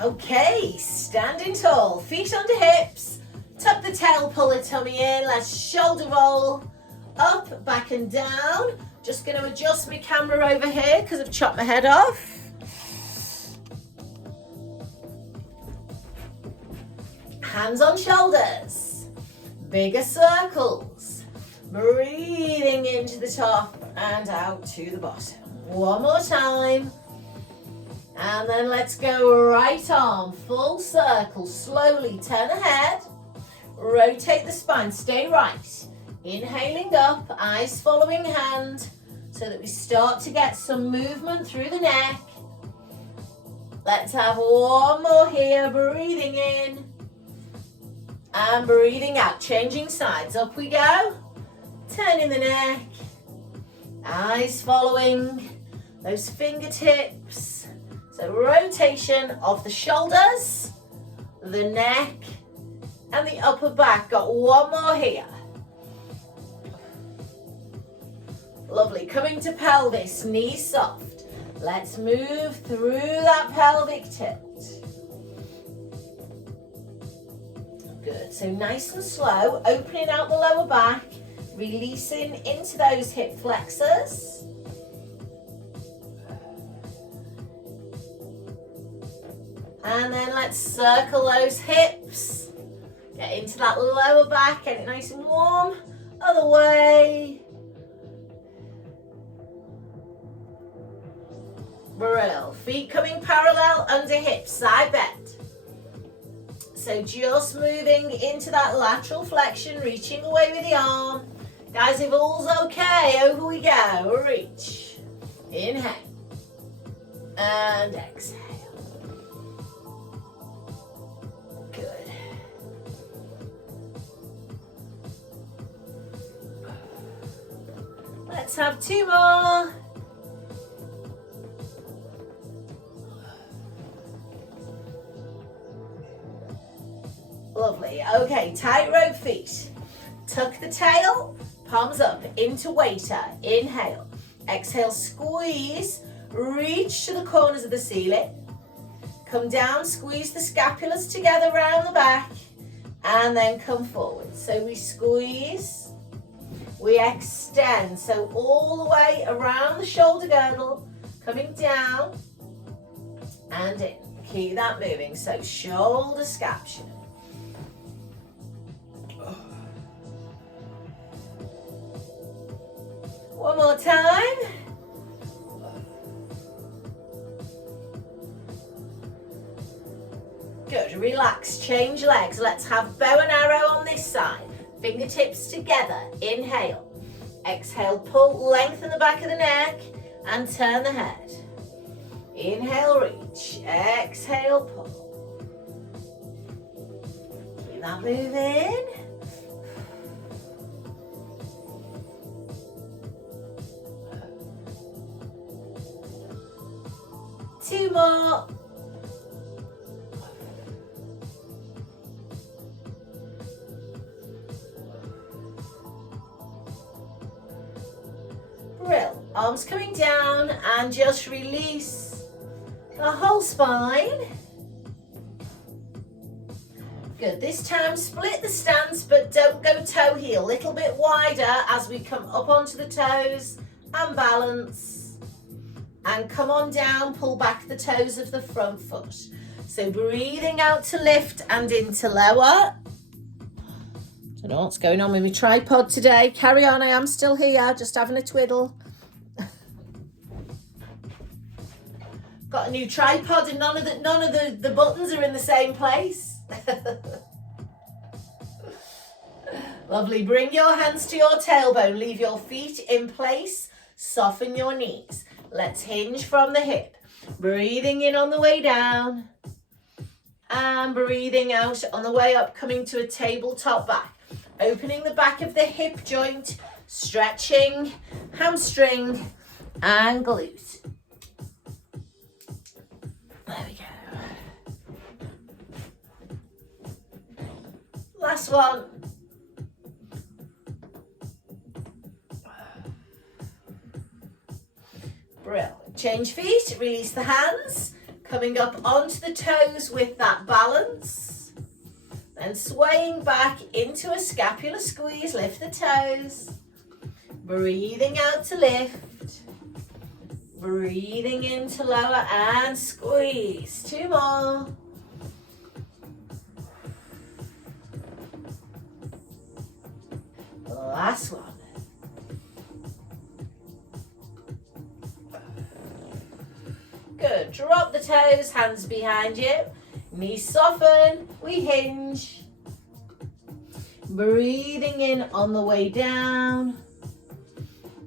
Okay, standing tall, feet under hips, tuck the tail, pull the tummy in, let's shoulder roll, up, back and down. Just going to adjust my camera over here because I've chopped my head off. Hands on shoulders, bigger circles, breathing into the top and out to the bottom. One more time. And then let's go right arm, full circle, slowly turn the head, rotate the spine, stay right. Inhaling up, eyes following hand, so that we start to get some movement through the neck. Let's have one more here, breathing in and breathing out, changing sides. Up we go, turning the neck, eyes following those fingertips. So rotation of the shoulders, the neck, and the upper back. Got one more here. Lovely. Coming to pelvis, knees soft. Let's move through that pelvic tilt. Good. So nice and slow, opening out the lower back, releasing into those hip flexors. And then let's circle those hips. Get into that lower back, get it nice and warm. Other way. Brill. Feet coming parallel under hips, side bend. So just moving into that lateral flexion, reaching away with the arm. Guys, if all's okay, over we go. Reach. Inhale. And exhale. Good. Let's have two more. Lovely. Okay, tightrope feet. Tuck the tail, palms up into waiter. Inhale. Exhale, squeeze. Reach to the corners of the ceiling. Come down, squeeze the scapulas together around the back, and then come forward. So we squeeze, we extend. So all the way around the shoulder girdle, coming down and in. Keep that moving. So shoulder scapula. One more time. Good, relax, change legs. Let's have bow and arrow on this side. Fingertips together, inhale. Exhale, pull, lengthen the back of the neck and turn the head. Inhale, reach. Exhale, pull. Keep that moving. Two more. Brill. Arms coming down and just release the whole spine. Good. This time split the stance, but don't go toe heel. Little bit wider as we come up onto the toes and balance. And come on down, pull back the toes of the front foot. So breathing out to lift and into lower. Don't know what's going on with my tripod today. Carry on, I am still here, just having a twiddle. Got a new tripod and none of the buttons are in the same place. Lovely. Bring your hands to your tailbone. Leave your feet in place. Soften your knees. Let's hinge from the hip. Breathing in on the way down. And breathing out on the way up, coming to a tabletop back. Opening the back of the hip joint. Stretching hamstring and glute. There we go. Last one. Brill. Change feet, release the hands, Coming up onto the toes with that balance. Then swaying back into a scapular squeeze, lift the toes. Breathing out to lift. Breathing in to lower and squeeze. 2 more. Last one. Good. Drop the toes, hands behind you. Knees soften. We hinge. Breathing in on the way down.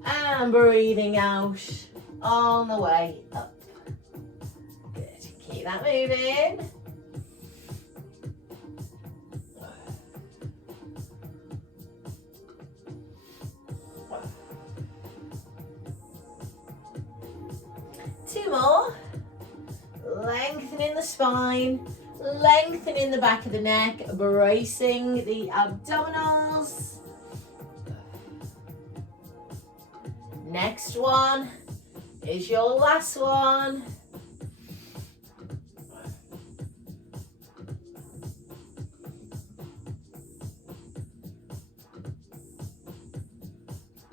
And breathing out on the way up. Good. Keep that moving. Two more. Lengthening the spine, lengthening the back of the neck, bracing the abdominals. Next one is your last one.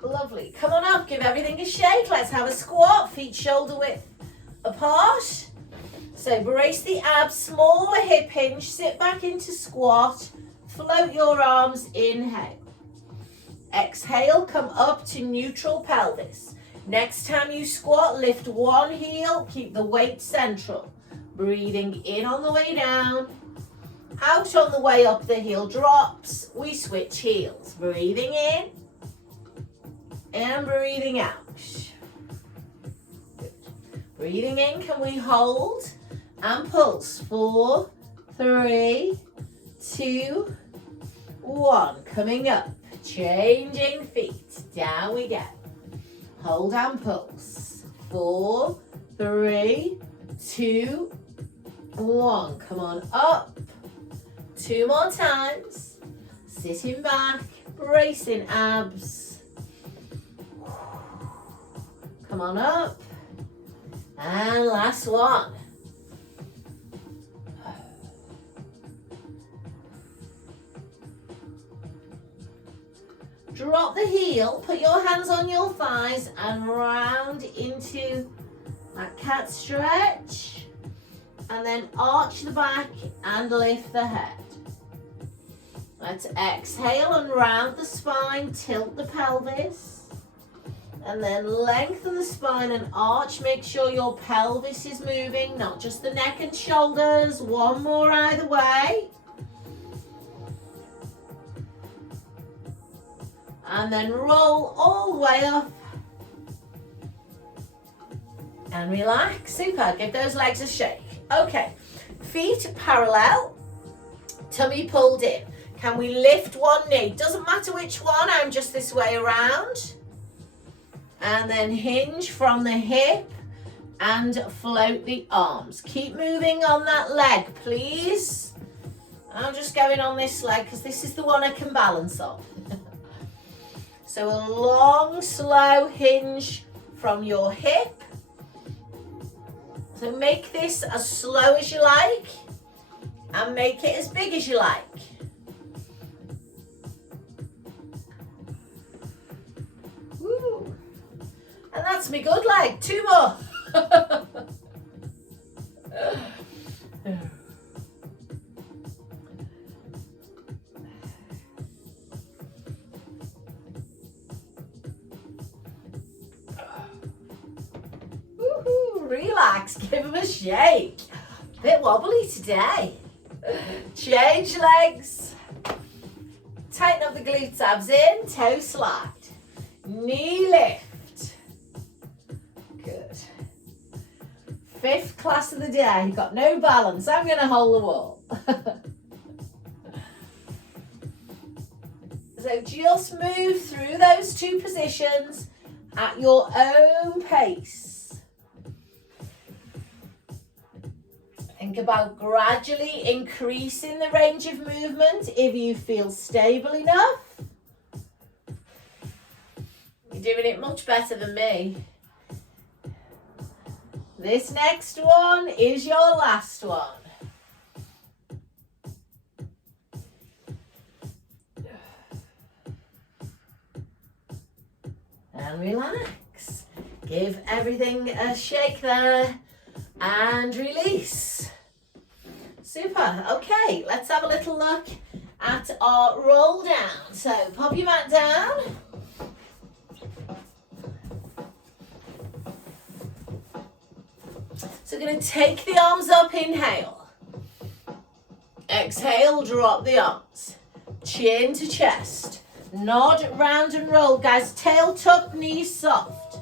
Lovely. Come on up, give everything a shake. Let's have a squat, feet shoulder width apart. So brace the abs, smaller hip hinge, sit back into squat, float your arms, inhale. Exhale, come up to neutral pelvis. Next time you squat, lift one heel, keep the weight central. Breathing in on the way down, out on the way up, the heel drops. We switch heels. Breathing in and breathing out. Good. Breathing in, can we hold? And pulse. 4, 3, 2, 1. Coming up. Changing feet. Down we go. Hold and pulse. 4, 3, 2, 1. Come on up. 2 more times. Sitting back. Bracing abs. Come on up. And last one. Drop the heel, put your hands on your thighs and round into that cat stretch. And then arch the back and lift the head. Let's exhale and round the spine, tilt the pelvis. And then lengthen the spine and arch. Make sure your pelvis is moving, not just the neck and shoulders. One more either way. And then roll all the way up. And relax. Super. Give those legs a shake. Okay. Feet parallel. Tummy pulled in. Can we lift one knee? Doesn't matter which one. I'm just this way around. And then hinge from the hip and float the arms. Keep moving on that leg, please. I'm just going on this leg because this is the one I can balance on. So a long, slow hinge from your hip. So make this as slow as you like and make it as big as you like. Woo. And that's me good leg. 2 more. Relax, give them a shake. Bit wobbly today. Change legs. Tighten up the glutes, abs in, toe slide. Knee lift. Good. 5th class of the day. Got no balance. I'm going to hold the wall. So just move through those 2 positions at your own pace. Think about gradually increasing the range of movement if you feel stable enough. You're doing it much better than me. This next one is your last one. And relax. Give everything a shake there and release. Super. Okay, let's have a little look at our roll down. So pop your mat down. So we're going to take the arms up, inhale. Exhale, drop the arms. Chin to chest. Nod, round and roll. Guys, tail tucked, knees soft.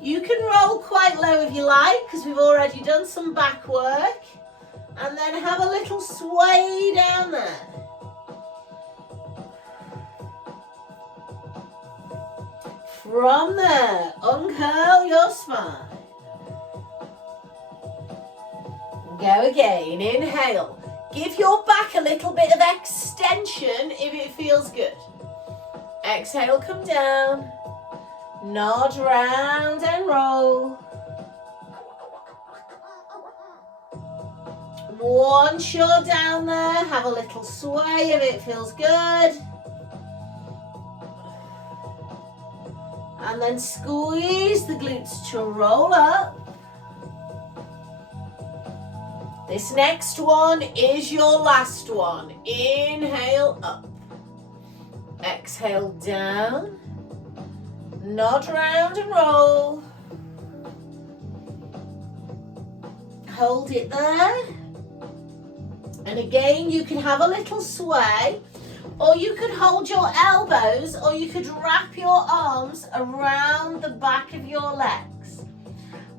You can roll quite low if you like, because we've already done some back work. And then have a little sway down there. From there, uncurl your spine. Go again, inhale. Give your back a little bit of extension if it feels good. Exhale, come down. Nod round and roll. Once you're down there, have a little sway if it feels good. And then squeeze the glutes to roll up. This next one is your last one. Inhale up. Exhale down. Nod round and roll. Hold it there. And again, you can have a little sway, or you could hold your elbows, or you could wrap your arms around the back of your legs.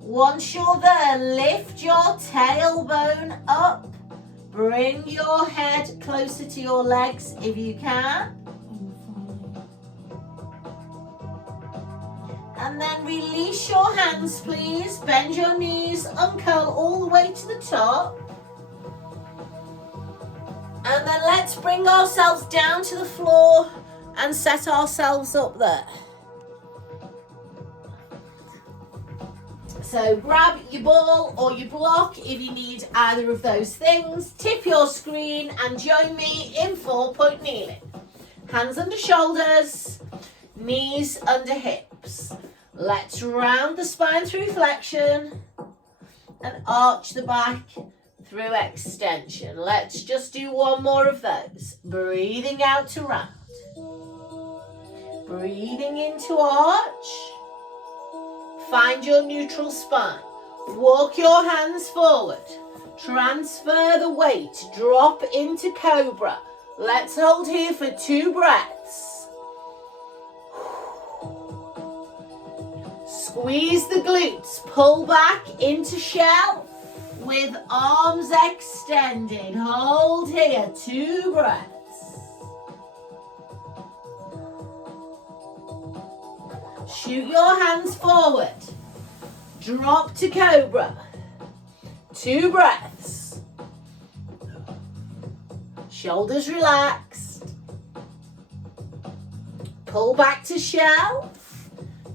Once you're there, lift your tailbone up. Bring your head closer to your legs if you can. And then release your hands, please. Bend your knees, uncurl all the way to the top. And then let's bring ourselves down to the floor and set ourselves up there. So grab your ball or your block if you need either of those things. Tip your screen and join me in 4-point kneeling. Hands under shoulders, knees under hips. Let's round the spine through flexion and arch the back through extension. Let's just do one more of those. Breathing out to round. Breathing into arch. Find your neutral spine. Walk your hands forward. Transfer the weight. Drop into cobra. Let's hold here for 2 breaths. Squeeze the glutes. Pull back into shell with arms extended. Hold here, 2 breaths. Shoot your hands forward. Drop to cobra. 2 breaths. Shoulders relaxed. Pull back to shell.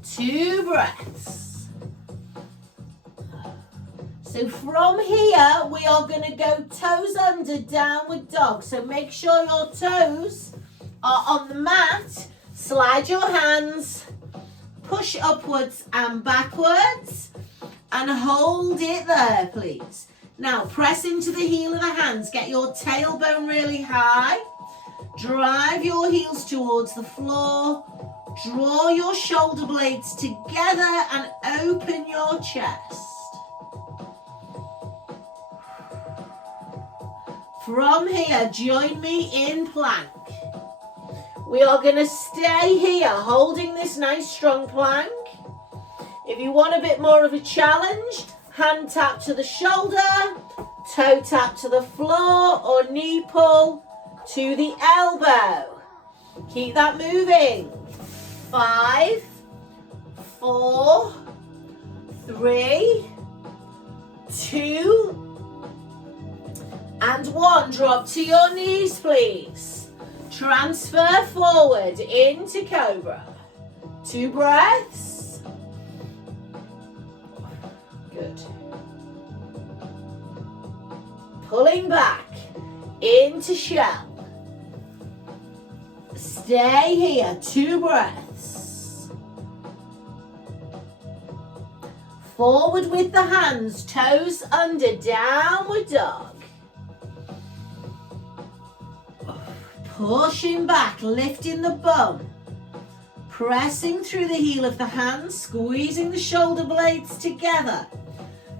2 breaths. So from here, we are going to go toes under, downward dog. So make sure your toes are on the mat. Slide your hands. Push upwards and backwards and hold it there, please. Now press into the heel of the hands. Get your tailbone really high. Drive your heels towards the floor. Draw your shoulder blades together and open your chest. From here, join me in plank. We are going to stay here, holding this nice strong plank. If you want a bit more of a challenge, hand tap to the shoulder, toe tap to the floor, or knee pull to the elbow. Keep that moving. 5, 4, 3, 2, and 1. Drop to your knees, please. Transfer forward into cobra. 2 breaths. Good. pulling back into shell. Stay here, 2 breaths. Forward with the hands, toes under, downward dog. Pushing back, lifting the bum. Pressing through the heel of the hands, squeezing the shoulder blades together.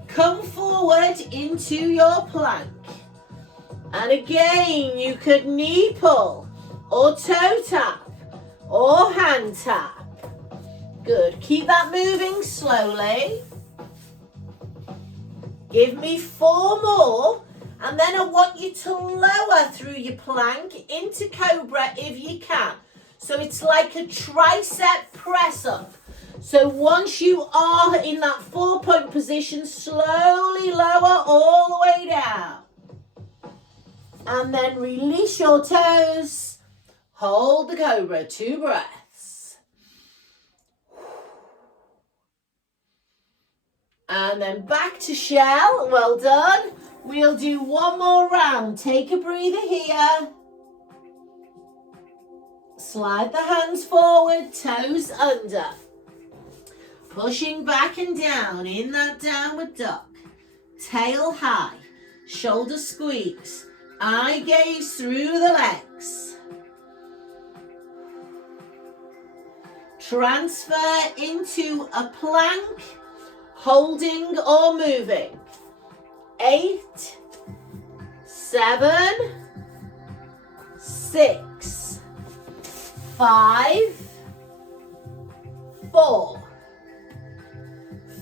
Come forward into your plank. And again, you could knee pull, or toe tap, or hand tap. Good, keep that moving slowly. Give me 4 more, and then I want you to lower through your plank into cobra if you can. So it's like a tricep press up. So once you are in that 4-point position, slowly lower all the way down. And then release your toes. Hold the cobra, 2 breaths. And then back to shell, well done. We'll do 1 more round. Take a breather here. Slide the hands forward, toes under. Pushing back and down in that downward dog. Tail high, shoulder squeeze. Eye gaze through the legs. Transfer into a plank, holding or moving. 8, 7, 6, 5, 4,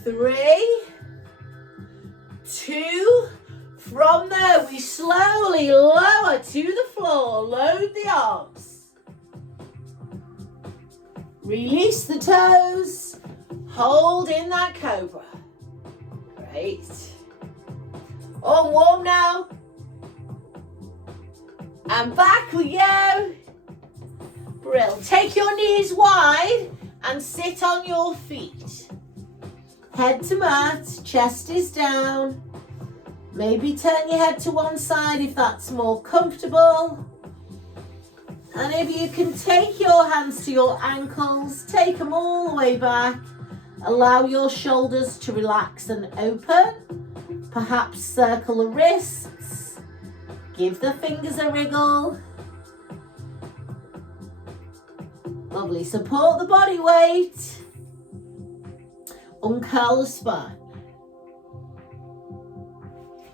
3, 2. From there, we slowly lower to the floor. Load the arms. Release the toes. Hold in that cobra. Great. All warm now. And back we go. Brill. Take your knees wide and sit on your feet. Head to mat, chest is down. Maybe turn your head to one side if that's more comfortable. And if you can take your hands to your ankles, take them all the way back. Allow your shoulders to relax and open. Perhaps circle the wrists. Give the fingers a wriggle. Lovely. Support the body weight. Uncurl the spine.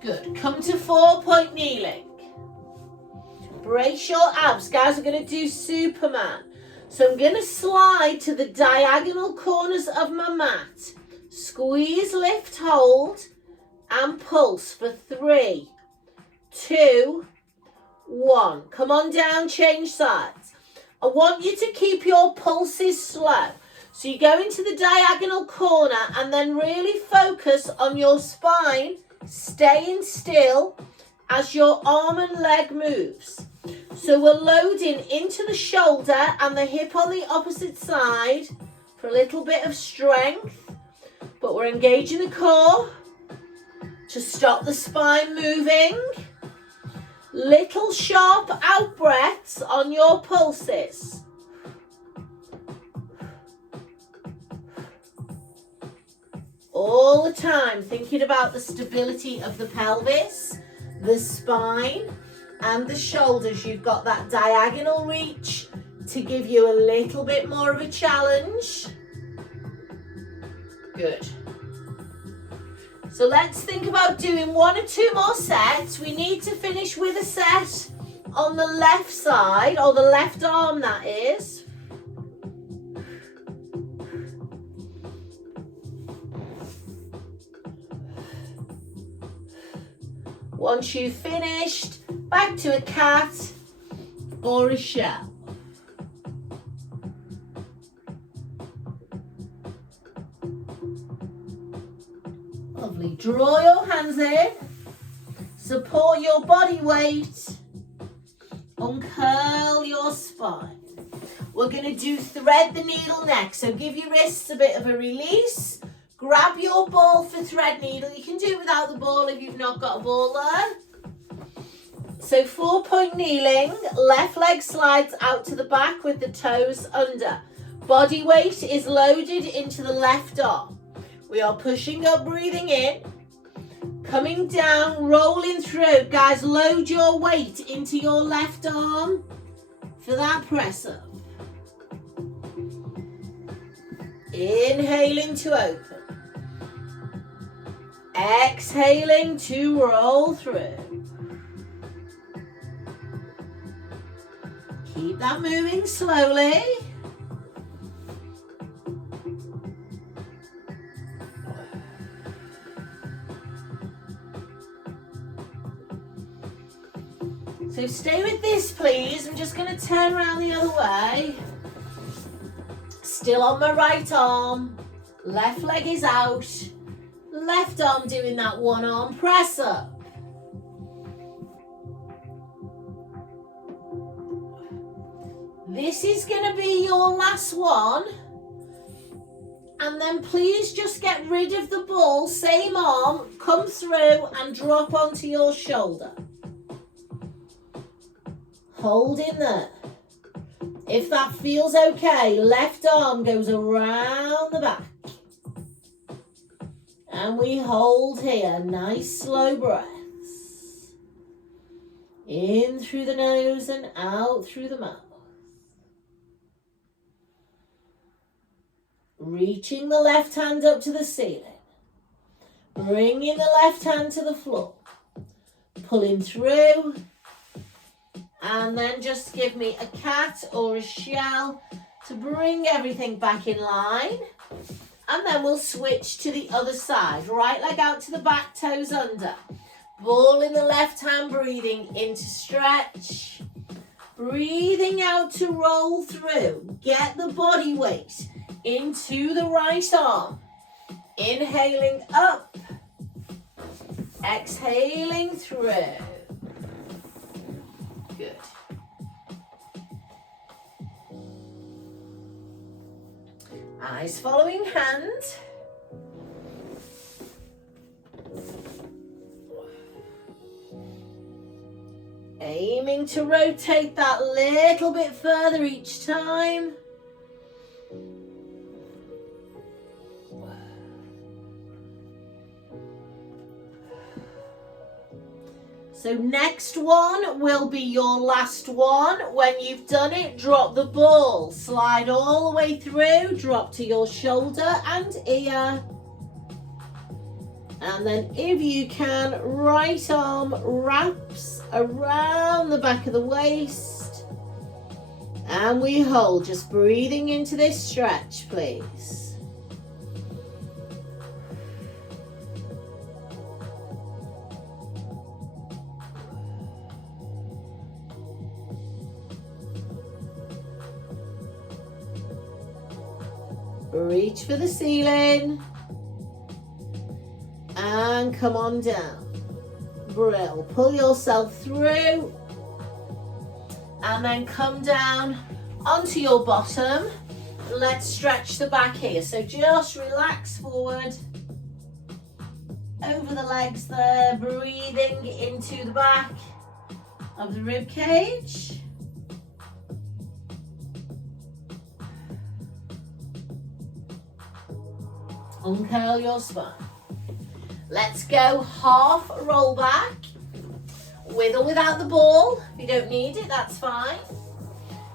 Good. Come to 4-point kneeling. Brace your abs. Guys, we're going to do Superman. So I'm going to slide to the diagonal corners of my mat. Squeeze, lift, hold, and pulse for 3, 2, 1. Come on down, change sides. I want you to keep your pulses slow. So you go into the diagonal corner and then really focus on your spine, staying still as your arm and leg moves. So we're loading into the shoulder and the hip on the opposite side for a little bit of strength, but we're engaging the core to stop the spine moving. Little sharp out breaths on your pulses. All the time thinking about the stability of the pelvis, the spine, and the shoulders. You've got that diagonal reach to give you a little bit more of a challenge. Good. So let's think about doing 1 or 2 more sets. We need to finish with a set on the left side, or the left arm that is. Once you've finished, back to a cat or a shell. Lovely. Draw your hands in. Support your body weight. Uncurl your spine. We're going to do thread the needle next. So give your wrists a bit of a release. Grab your ball for thread needle. You can do it without the ball if you've not got a ball there. So 4-point kneeling, left leg slides out to the back with the toes under. Body weight is loaded into the left arm. We are pushing up, breathing in, coming down, rolling through. Guys, load your weight into your left arm for that press up. Inhaling to open. Exhaling to roll through. Keep that moving slowly. So stay with this, please. I'm just going to turn around the other way. Still on my right arm. Left leg is out. Left arm doing that one arm press up. This is going to be your last one. And then please just get rid of the ball. Same arm, come through and drop onto your shoulder. Hold in there. If that feels okay, left arm goes around the back. And we hold here, nice slow breaths. In through the nose and out through the mouth. Reaching the left hand up to the ceiling. Bringing the left hand to the floor. Pulling through. And then just give me a cat or a shell to bring everything back in line. And then we'll switch to the other side. Right leg out to the back, toes under. Ball in the left hand, breathing in to stretch. Breathing out to roll through. Get the body weight into the right arm. Inhaling up. Exhaling through. Good. Eyes following hand. Aiming to rotate that little bit further each time. So next one will be your last one. When you've done it, drop the ball. Slide all the way through, drop to your shoulder and ear. And then if you can, right arm wraps around the back of the waist. And we hold, just breathing into this stretch, please. Reach for the ceiling and come on down. Brill. Pull yourself through and then come down onto your bottom. Let's stretch the back here. So just relax forward over the legs there, breathing into the back of the rib cage. Uncurl your spine. Let's go half roll back, with or without the ball. If you don't need it, that's fine.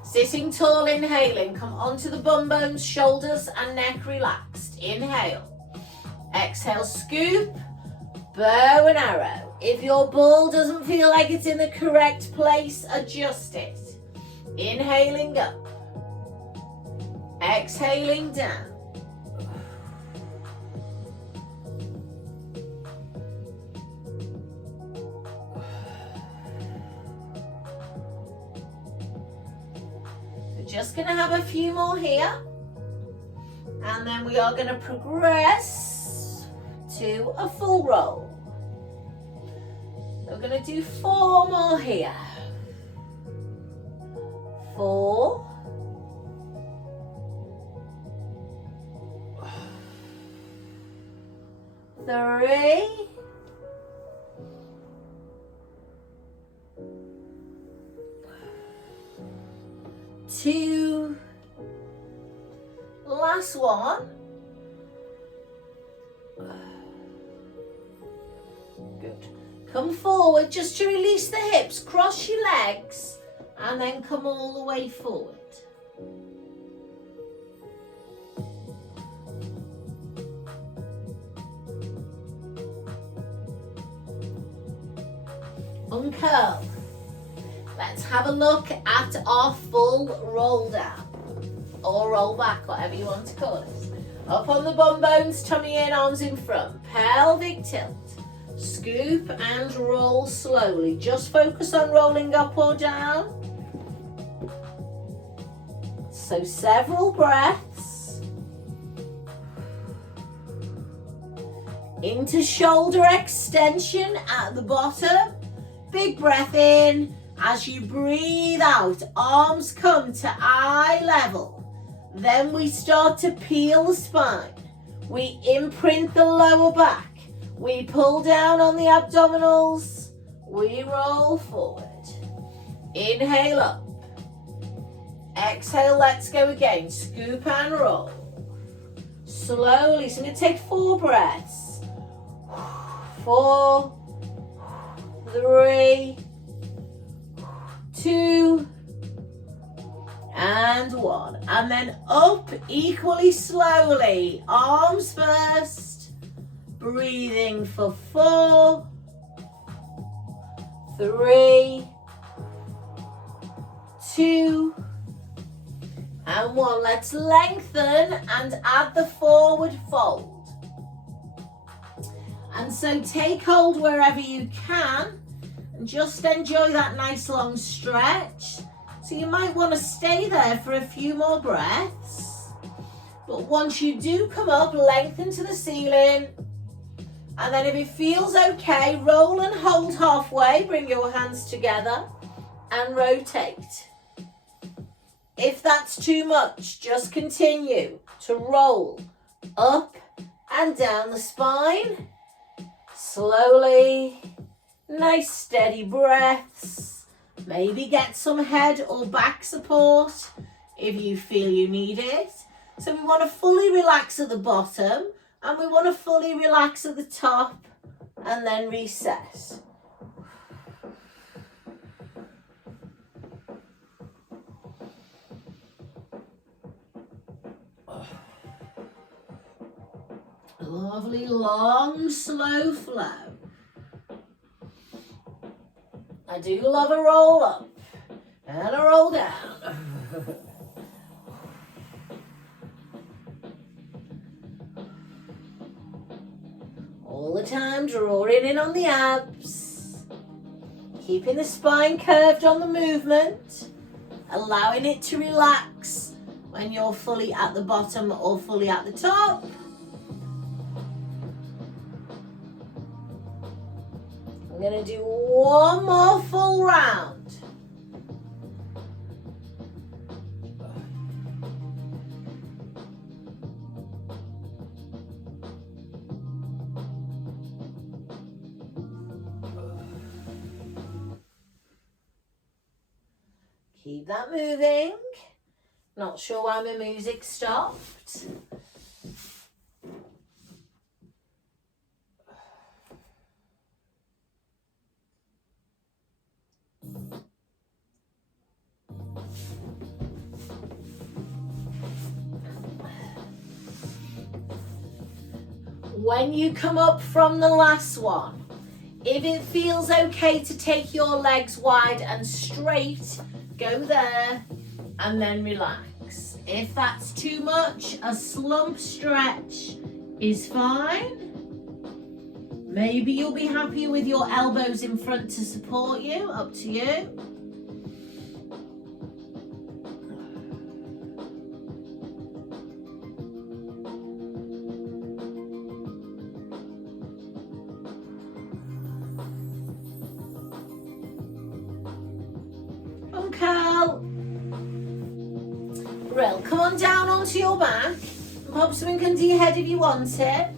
Sitting tall, inhaling. Come onto the bum bones, shoulders and neck relaxed. Inhale. Exhale, scoop, bow and arrow. If your ball doesn't feel like it's in the correct place, adjust it. Inhaling up. Exhaling down. Just going to have a few more here, and then we are going to progress to a full roll. We're going to do 4 more here. 4, 3, 2. Last one. Good. Come forward just to release the hips. Cross your legs and then come all the way forward. Uncurl. Let's have a look at our full roll down or roll back, whatever you want to call it. Up on the bum bones, tummy in, arms in front, pelvic tilt. Scoop and roll slowly. Just focus on rolling up or down. So several breaths. Into shoulder extension at the bottom. Big breath in. As you breathe out, arms come to eye level. Then we start to peel the spine. We imprint the lower back. We pull down on the abdominals. We roll forward. Inhale up. Exhale, let's go again. Scoop and roll. Slowly, so I'm going to take 4 breaths. 4, 3, 2, and 1. And then up equally slowly. Arms first. Breathing for 4, 3, 2, and 1. Let's lengthen and add the forward fold. And so take hold wherever you can and just enjoy that nice long stretch. So you might want to stay there for a few more breaths. But once you do come up, lengthen to the ceiling. And then if it feels okay, roll and hold halfway. Bring your hands together and rotate. If that's too much, just continue to roll up and down the spine. Slowly, nice steady breaths. Maybe get some head or back support if you feel you need it. So we want to fully relax at the bottom and we want to fully relax at the top and then reset. Lovely, long, slow flow. I do love a roll up and a roll down. All the time, drawing in on the abs. Keeping the spine curved on the movement. Allowing it to relax when you're fully at the bottom or fully at the top. I'm going to do one more full round. Keep that moving. Not sure why my music stopped. When you come up from the last one, if it feels okay to take your legs wide and straight, go there and then relax. If that's too much, a slump stretch is fine. Maybe you'll be happier with your elbows in front to support you, up to you. Brill, come on down onto your back and pop something under your head if you want it.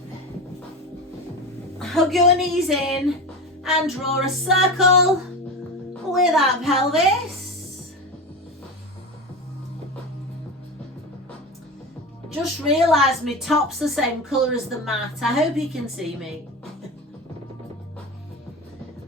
Hug your knees in and draw a circle with our pelvis. Just realised my top's the same colour as the mat. I hope you can see me.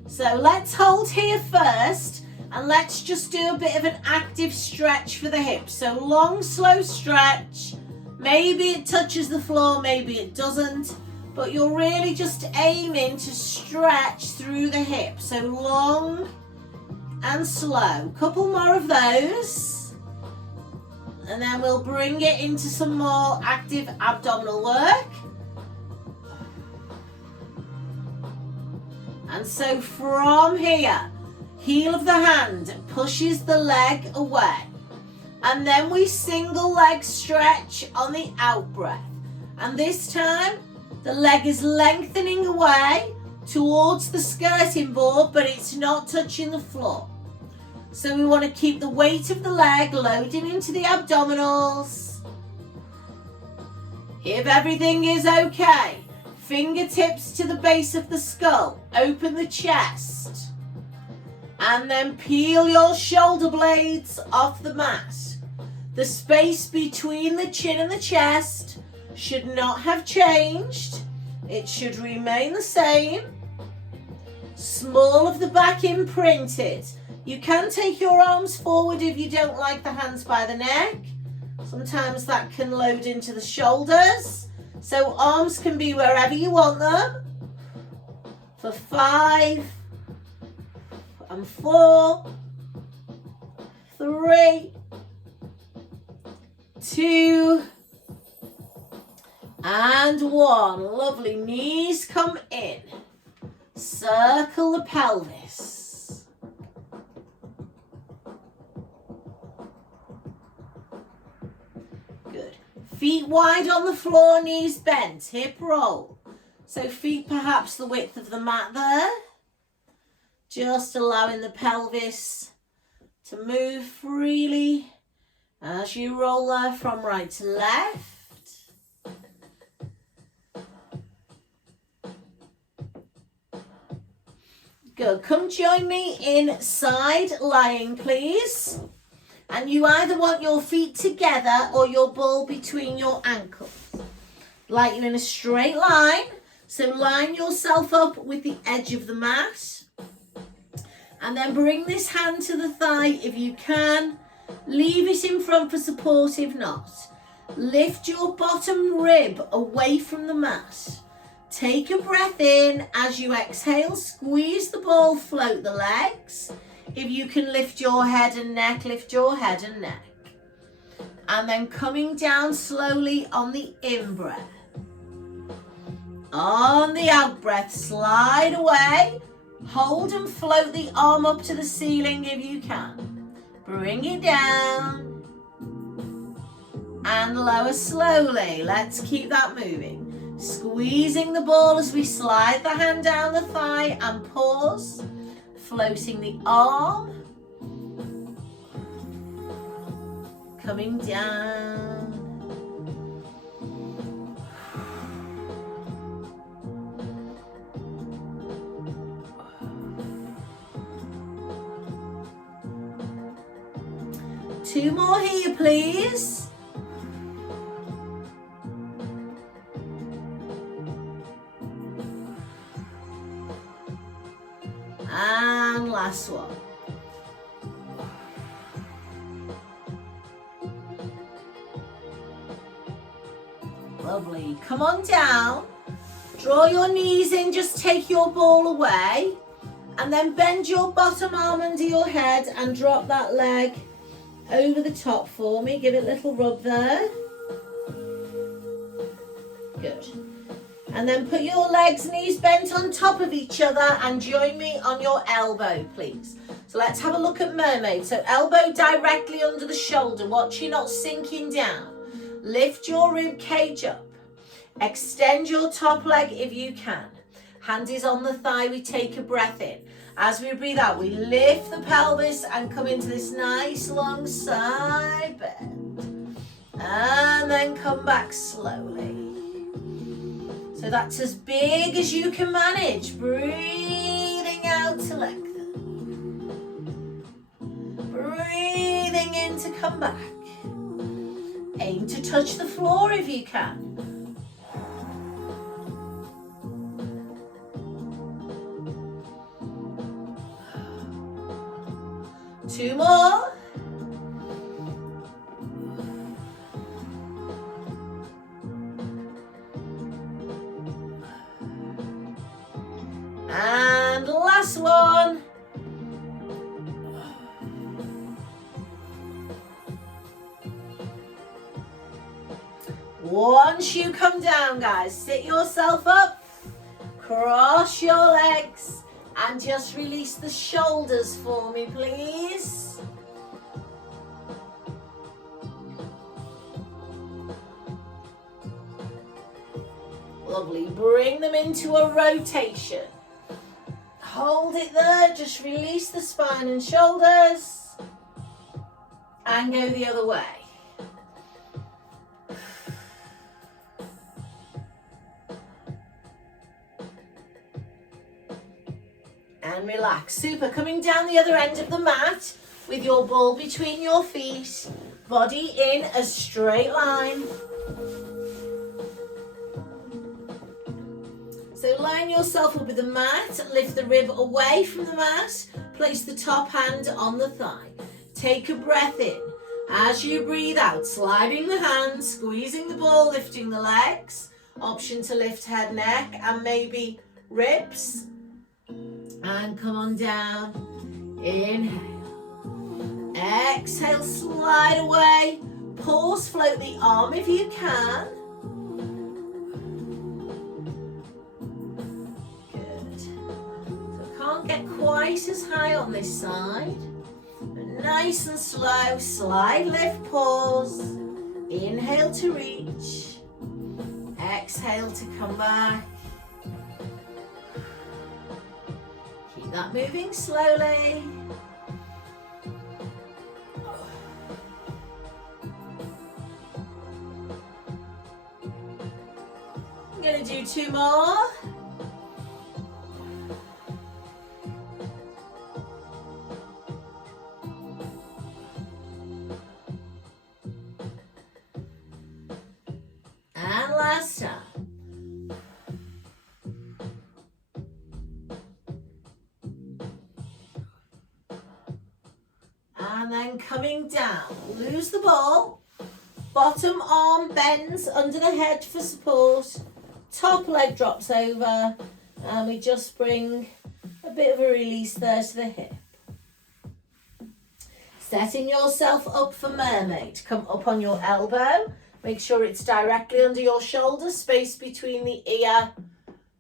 So let's hold here first, and let's just do a bit of an active stretch for the hips. So long, slow stretch. Maybe it touches the floor, maybe it doesn't, but you're really just aiming to stretch through the hips. So long and slow. Couple more of those. And then we'll bring it into some more active abdominal work. And so from here, heel of the hand pushes the leg away. And then we single leg stretch on the out breath. And this time, the leg is lengthening away towards the skirting board, but it's not touching the floor. So we want to keep the weight of the leg loading into the abdominals. If everything is okay, fingertips to the base of the skull, open the chest, and then peel your shoulder blades off the mat. The space between the chin and the chest should not have changed. It should remain the same. Small of the back imprinted. You can take your arms forward if you don't like the hands by the neck. Sometimes that can load into the shoulders. So arms can be wherever you want them. For 5 and 4, 3, 2 and 1. Lovely. Knees come in. Circle the pelvis. Good. Feet wide on the floor, knees bent, hip roll. So feet perhaps the width of the mat there. Just allowing the pelvis to move freely as you roll there from right to left. Good. Come join me in side lying, please. And you either want your feet together or your ball between your ankles. Like you're in a straight line. So line yourself up with the edge of the mat. And then bring this hand to the thigh if you can. Leave it in front for support if not. Lift your bottom rib away from the mat. Take a breath in. As you exhale, squeeze the ball, float the legs. If you can lift your head and neck, lift your head and neck. And then coming down slowly on the in-breath. On the out-breath, slide away. Hold and float the arm up to the ceiling if you can. Bring it down. And lower slowly. Let's keep that moving. Squeezing the ball as we slide the hand down the thigh and pause. Floating the arm. Coming down. Two more here, please. And last one. Lovely. Come on down. Draw your knees in, just take your ball away. And then bend your bottom arm under your head and drop that leg over the top for me. Give it a little rub there. Good. And then put your legs, knees bent on top of each other and join me on your elbow, please. So let's have a look at mermaid. So elbow directly under the shoulder. Watch you not sinking down. Lift your rib cage up. Extend your top leg if you can. Hand is on the thigh. We take a breath in. As we breathe out, we lift the pelvis and come into this nice long side bend. And then come back slowly. So that's as big as you can manage. Breathing out to lengthen. Breathing in to come back. Aim to touch the floor if you can. 2 more. And last one. Once you come down, guys, sit yourself up, cross your legs, and just release the shoulders for me, please. Lovely. Bring them into a rotation. Hold it there. Just release the spine and shoulders. And go the other way. And relax. Super. Coming down the other end of the mat with your ball between your feet. Body in a straight line. So line yourself up with the mat, lift the rib away from the mat, place the top hand on the thigh. Take a breath in. As you breathe out, sliding the hands, squeezing the ball, lifting the legs. Option to lift head, neck, and maybe ribs. And come on down. Inhale. Exhale, slide away. Pause, float the arm if you can. Get quite as high on this side. Nice and slow, slide, lift, pause. Inhale to reach. Exhale to come back. Keep that moving slowly. I'm going to do 2 more. Last time. And then coming down. Lose the ball. Bottom arm bends under the head for support. Top leg drops over. And we just bring a bit of a release there to the hip. Setting yourself up for mermaid. Come up on your elbow. Make sure it's directly under your shoulder, space between the ear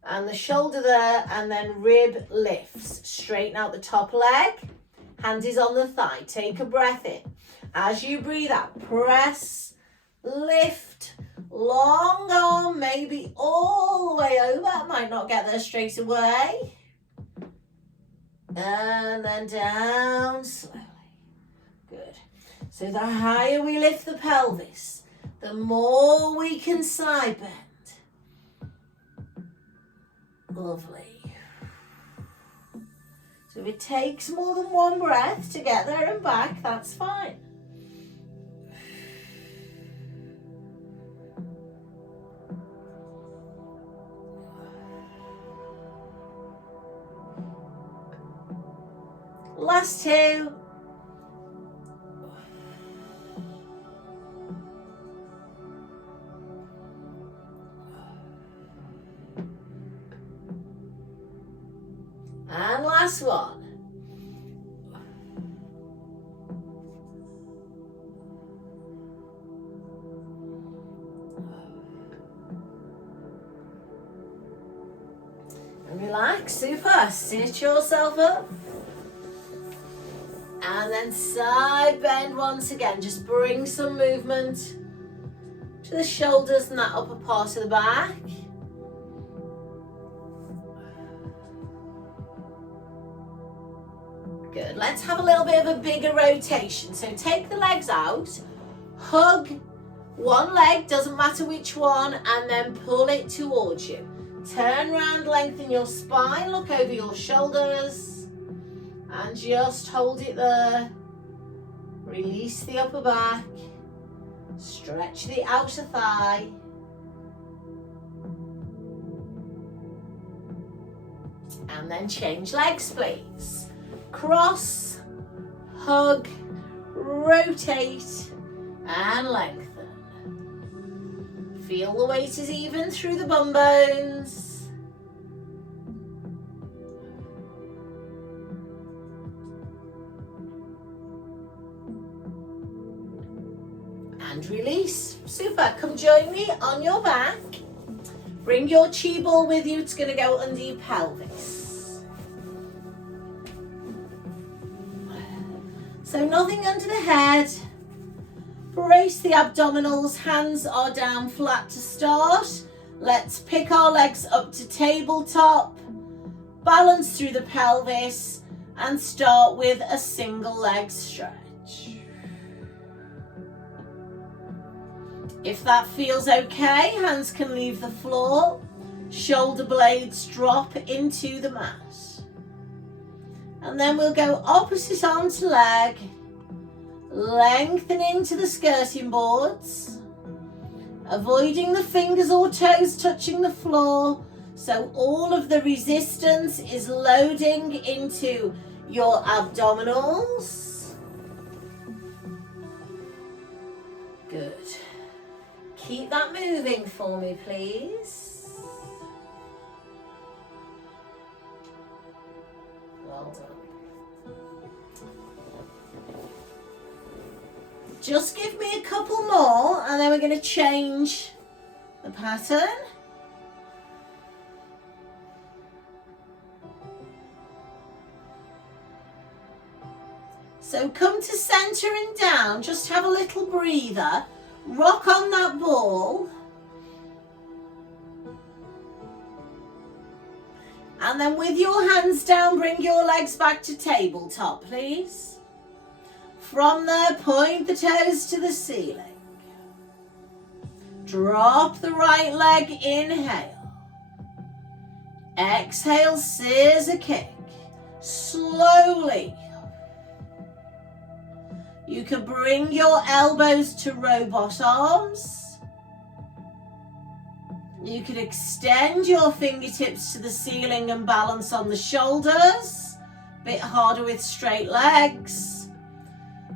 and the shoulder there, and then rib lifts. Straighten out the top leg, hand is on the thigh. Take a breath in. As you breathe out, press, lift, long arm, maybe all the way over. Might not get there straight away. And then down slowly. Good. So the higher we lift the pelvis, the more we can side bend. Lovely. So if it takes more than 1 breath to get there and back, that's fine. Last 2. And last one. And relax, super. Sit yourself up. And then side bend once again. Just bring some movement to the shoulders and that upper part of the back. Good. Let's have a little bit of a bigger rotation. So take the legs out, hug one leg, doesn't matter which one, and then pull it towards you. Turn around, lengthen your spine, look over your shoulders, and just hold it there. Release the upper back. Stretch the outer thigh. And then change legs, please. Cross, hug, rotate, and lengthen. Feel the weight is even through the bum bones. And release. Super. Come join me on your back. Bring your chi ball with you. It's going to go under your pelvis. So nothing under the head. Brace the abdominals. Hands are down flat to start. Let's pick our legs up to tabletop. Balance through the pelvis and start with a single leg stretch. If that feels okay, hands can leave the floor. Shoulder blades drop into the mat. And then we'll go opposite arm to leg, lengthening to the skirting boards, avoiding the fingers or toes touching the floor, so all of the resistance is loading into your abdominals. Good. Keep that moving for me, please. Well done. Just give me a couple more and then we're going to change the pattern. So come to center and down, just have a little breather. Rock on that ball. And then with your hands down, bring your legs back to tabletop, please. From there, point the toes to the ceiling. Drop the right leg, inhale. Exhale, scissor kick. Slowly. You can bring your elbows to robot arms. You can extend your fingertips to the ceiling and balance on the shoulders. A bit harder with straight legs.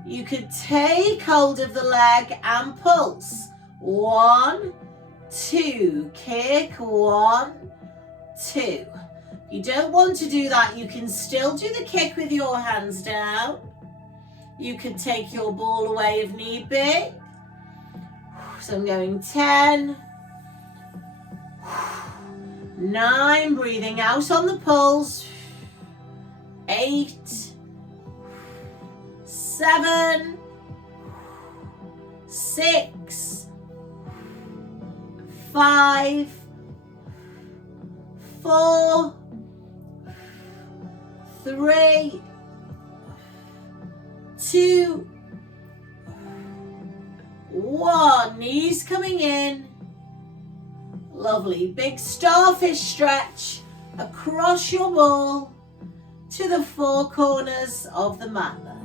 You could take hold of the leg and pulse. 1, 2, kick, 1, 2. You don't want to do that. You can still do the kick with your hands down. You can take your ball away if need be. So I'm going 10, 9, breathing out on the pulse, 8, 7, 6, 5, 4, 3, 2, 1. Knees coming in. Lovely. Big starfish stretch across your ball to the four corners of the mat there.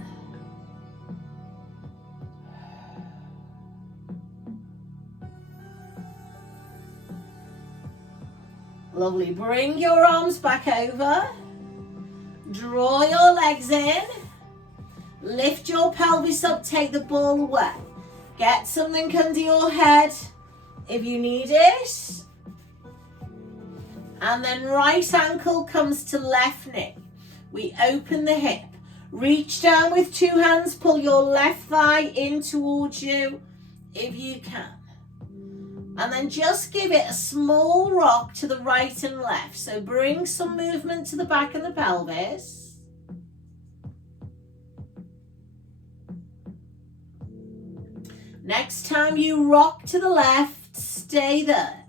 Lovely. Bring your arms back over. Draw your legs in. Lift your pelvis up, take the ball away. Get something under your head if you need it. And then right ankle comes to left knee. We open the hip. Reach down with two hands, pull your left thigh in towards you if you can. And then just give it a small rock to the right and left. So bring some movement to the back of the pelvis. Next time you rock to the left, stay there.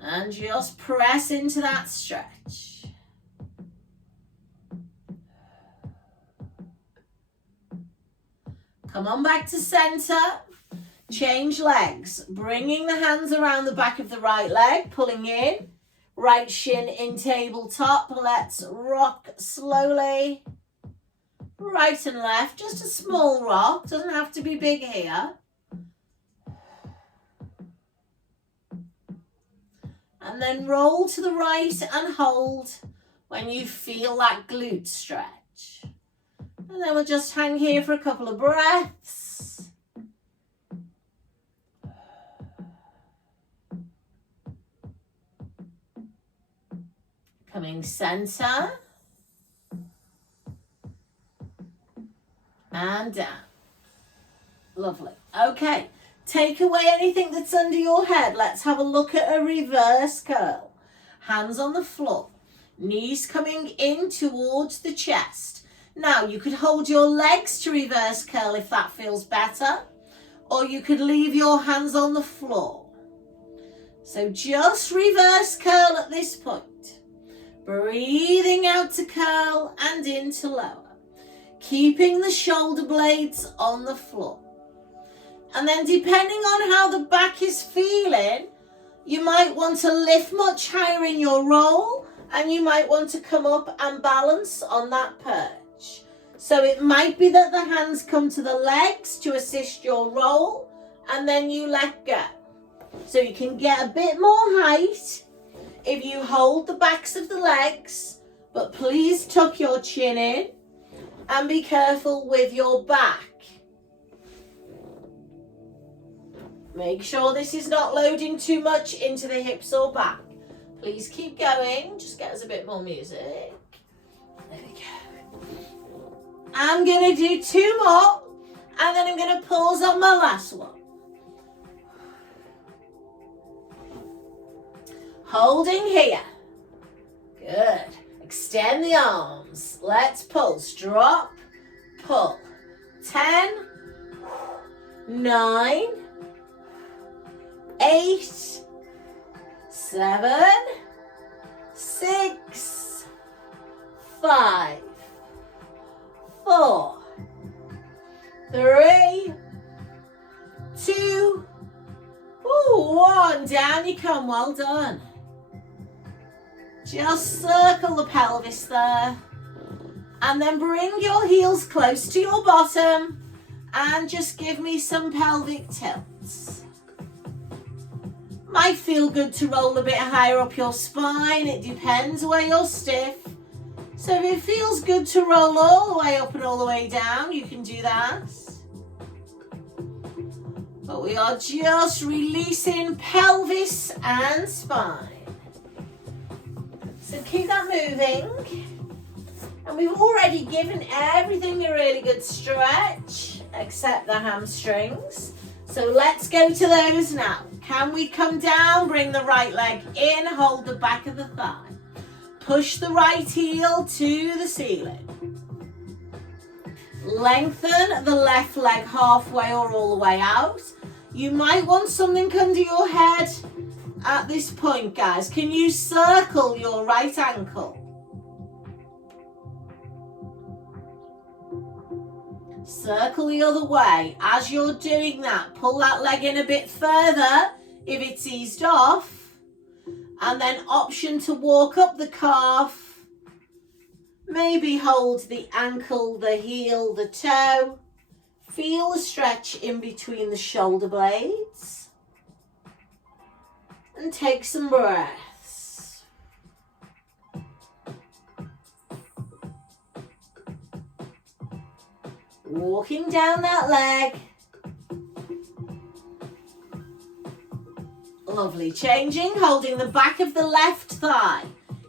And just press into that stretch. Come on back to center. Change legs. Bringing the hands around the back of the right leg, pulling in. Right shin in tabletop. Let's rock slowly. Right and left, just a small rock, doesn't have to be big here. And then roll to the right and hold when you feel that glute stretch. And then we'll just hang here for a couple of breaths. Coming center. And down. Lovely. Okay. Take away anything that's under your head. Let's have a look at a reverse curl. Hands on the floor. Knees coming in towards the chest. Now, you could hold your legs to reverse curl if that feels better. Or you could leave your hands on the floor. So just reverse curl at this point. Breathing out to curl and in to lower. Keeping the shoulder blades on the floor. And then depending on how the back is feeling, you might want to lift much higher in your roll, and you might want to come up and balance on that perch. So it might be that the hands come to the legs to assist your roll, and then you let go. So you can get a bit more height if you hold the backs of the legs, but please tuck your chin in and be careful with your back. Make sure this is not loading too much into the hips or back. Please keep going. Just get us a bit more music. There we go. I'm going to do 2 more, and then I'm going to pause on my last one. Holding here. Good. Extend the arms. Let's pulse. Drop, pull. 10, 9, 8, 7, 6, 5, 4, 3, 2, 1. Down you come. Well done. Just circle the pelvis there. And then bring your heels close to your bottom and just give me some pelvic tilts. Might feel good to roll a bit higher up your spine. It depends where you're stiff. So if it feels good to roll all the way up and all the way down, you can do that. But we are just releasing pelvis and spine. So keep that moving. And we've already given everything a really good stretch, except the hamstrings. So let's go to those now. Can we come down, bring the right leg in, hold the back of the thigh. Push the right heel to the ceiling. Lengthen the left leg halfway or all the way out. You might want something under your head at this point, guys. Can you circle your right ankle? Circle the other way. As you're doing that, pull that leg in a bit further if it's eased off. And then option to walk up the calf. Maybe hold the ankle, the heel, the toe. Feel the stretch in between the shoulder blades. And take some breaths. Walking down that leg. Lovely. Changing, holding the back of the left thigh.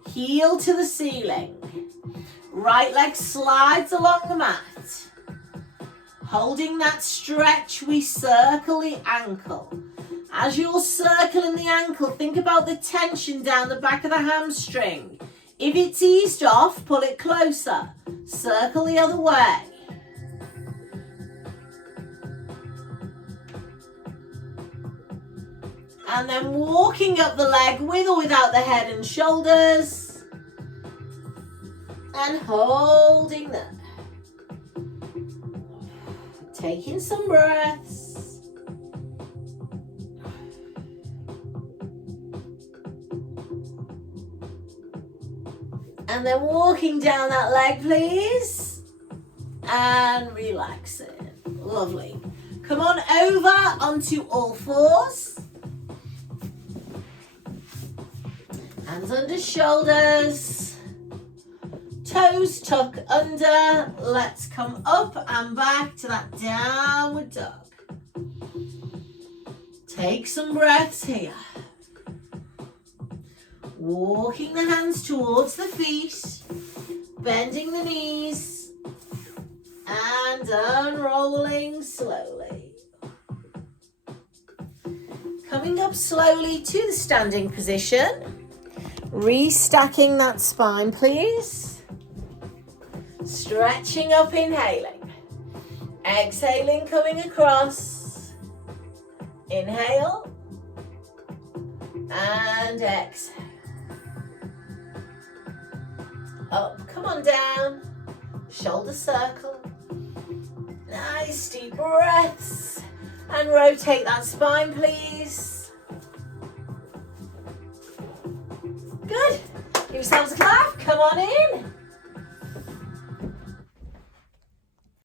Heel to the ceiling. Right leg slides along the mat. Holding that stretch, we circle the ankle. As you're circling the ankle, think about the tension down the back of the hamstring. If it's eased off, pull it closer. Circle the other way. And then walking up the leg with or without the head and shoulders. And holding there. Taking some breaths. And then walking down that leg, please. And relax it. Lovely. Come on over onto all fours. Hands under shoulders. Toes tuck under. Let's come up and back to that downward dog. Take some breaths here. Walking the hands towards the feet, bending the knees, and unrolling slowly. Coming up slowly to the standing position. Restacking that spine, please. Stretching up, inhaling. Exhaling, coming across. Inhale. And exhale. Up, come on down. Shoulder circle. Nice deep breaths. And rotate that spine, please. Good. Give yourselves a clap. Come on in.